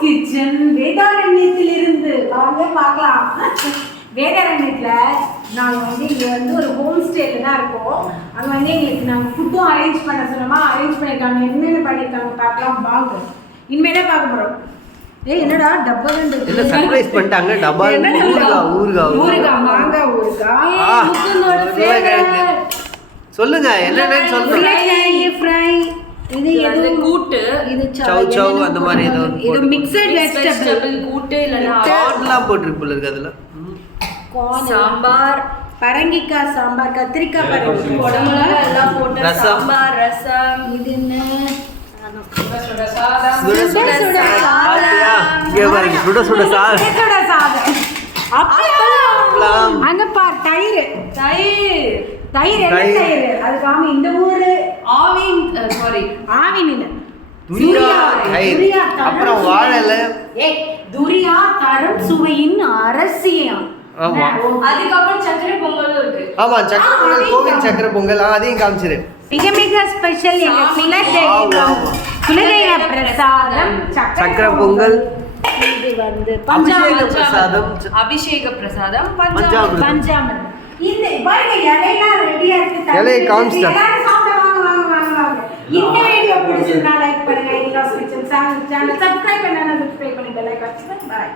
Kitchen வேதாரண்யத்திலிருந்து வாங்க பார்க்கலாம். வேதாரண்யத்தில் நாங்கள் வந்து இங்கே வந்து ஒரு ஹோம் ஸ்டேல தான் இருக்கோம். அங்கே வந்து எங்களுக்கு நாங்கள் ஃபுட்டும் அரேஞ்ச் பண்ண சொன்னோமா, அரேஞ்ச் பண்ணியிருக்காங்க. என்னென்ன பண்ணியிருக்காங்க பார்க்கலாம் வாங்க. இனிமேலே பார்க்க போகிறோம். என்னடா டப்பா என்ன சர்ப்ரைஸ் பண்ணிட்டாங்க. டப்பா ஊறுகாய் மாங்காய் ஊறுகாய். சொல்லுங்க என்னன்னு சொல்லுங்க. ஃப்ரை இது எது கூட்டு, இது சவ் அந்த மாதிரி ஏதோ இது மிக்ஸ்டு வெஜிடபிள் கூட்டு இல்லனா கார்ன்லாம் போட்டுருக்கு போல இருக்கு. அதுல சாம்பார், பரங்கிக்காய் சாம்பார், கத்திரிக்காய் பரங்கிக்காய், கொடமிளகா எல்லாம் போட்டு சாம்பார், ரசம். இது என்ன சுட சாதம். சுட சாதம். அப்பளம். அங்க பார் தயிர் அது காமி. இந்த ஊரு ஆவின் இல்ல துரியா. அப்புறம் வாழை. துரியா தரம் சுவையின் அரசியம். அதுக்கப்புறம் சக்கரை பொங்கல் இருக்கு. ஆமா, சக்கரை பொங்கல், கோவில் சக்கரை பொங்கல் அதையும் காமிச்சிரு. மிக ஸ்பெஷல் எங்க குலதெய்வ பிரசாதம் சக்கரை பொங்கல். இது வந்து அபிஷேக பிரசாதம் பஞ்சாமிர்தம். இந்த பாருங்க இலையெல்லாம் ரெடியா இருக்கு. இலையை காமிச்சிட்டேன். எல்லாரும் சாப்பிட வாங்க. இந்த வீடியோ பிடிச்சிருந்தா லைக் பண்ணுங்க. இன்லாஸ் கிச்சன் சேனல் சப்ஸ்கிரைப் பண்ணுங்க. பை.